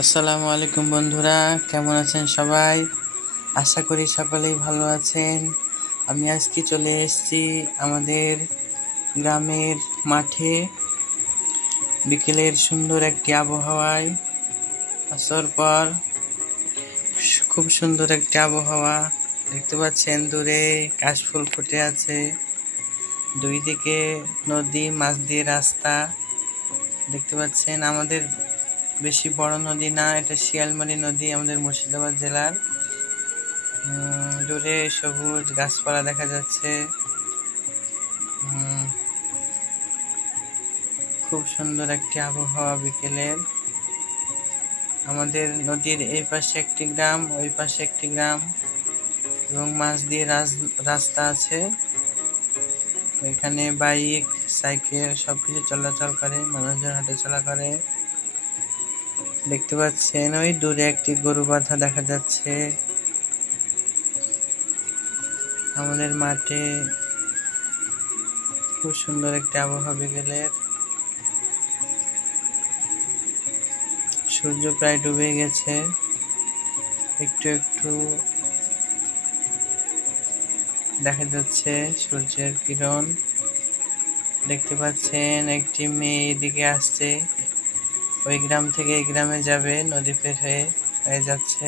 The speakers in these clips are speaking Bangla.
আসসালামু আলাইকুম বন্ধুরা, কেমন আছেন সবাই? আশা করি সকলেই ভালো আছেন। আমি আজকে চলে এসেছি আমাদের গ্রামের মাঠে বিকেলের সুন্দর একটি আবহাওয়ায়। আসর পর খুব সুন্দর একটি আবহাওয়া দেখতে পাচ্ছেন, দূরে কাশফুল ফুটে আছে, দুই দিকে নদী, মাছ দিয়ে রাস্তা দেখতে পাচ্ছেন। আমাদের বেশি বড় নদী না, এটা শিয়ালমারি নদী আমাদের মুর্শিদাবাদ জেলার। দূরে সবুজ গাছপালা দেখা যাচ্ছে। খুব সুন্দর একটি আবহাওয়া বিকেলের। আমাদের নদীর এই পাশে একটি গ্রাম, ওই পাশে একটি গ্রাম, এবং মাছ দিয়ে রাস্তা আছে। এখানে বাইক, সাইকেল সবকিছু চলাচল করে, মানুষজন হাঁটাচলা করে। দেখতে পাচ্ছেন ওই দূরে একটি গরু বাঁধা দেখা যাচ্ছে। আমাদের মাঠে খুব সুন্দর একটি আবহাওয়া বিকেলের। সূর্য প্রায় ডুবে গেছে, একটু একটু দেখা যাচ্ছে সূর্যের কিরণ। দেখতে পাচ্ছেন একটি মেয়ে এদিকে আসছে, ওই গ্রাম থেকে এই গ্রামে যাবে, নদী পের হয়ে যাচ্ছে।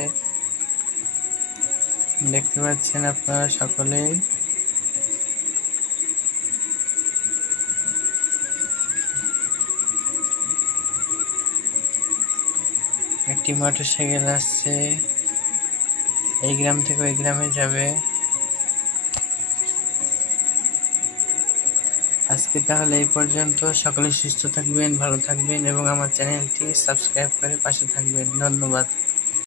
দেখতে পাচ্ছেন আপনারা সকলেই। একটি মোটরসাইকেল আসছে, এই গ্রাম থেকে ওই গ্রামে যাবে। আজকে তাহলে এই পর্যন্ত। সকলে সুস্থ থাকবেন, ভালো থাকবেন এবং আমার চ্যানেলটি সাবস্ক্রাইব করে পাশে থাকবেন। ধন্যবাদ।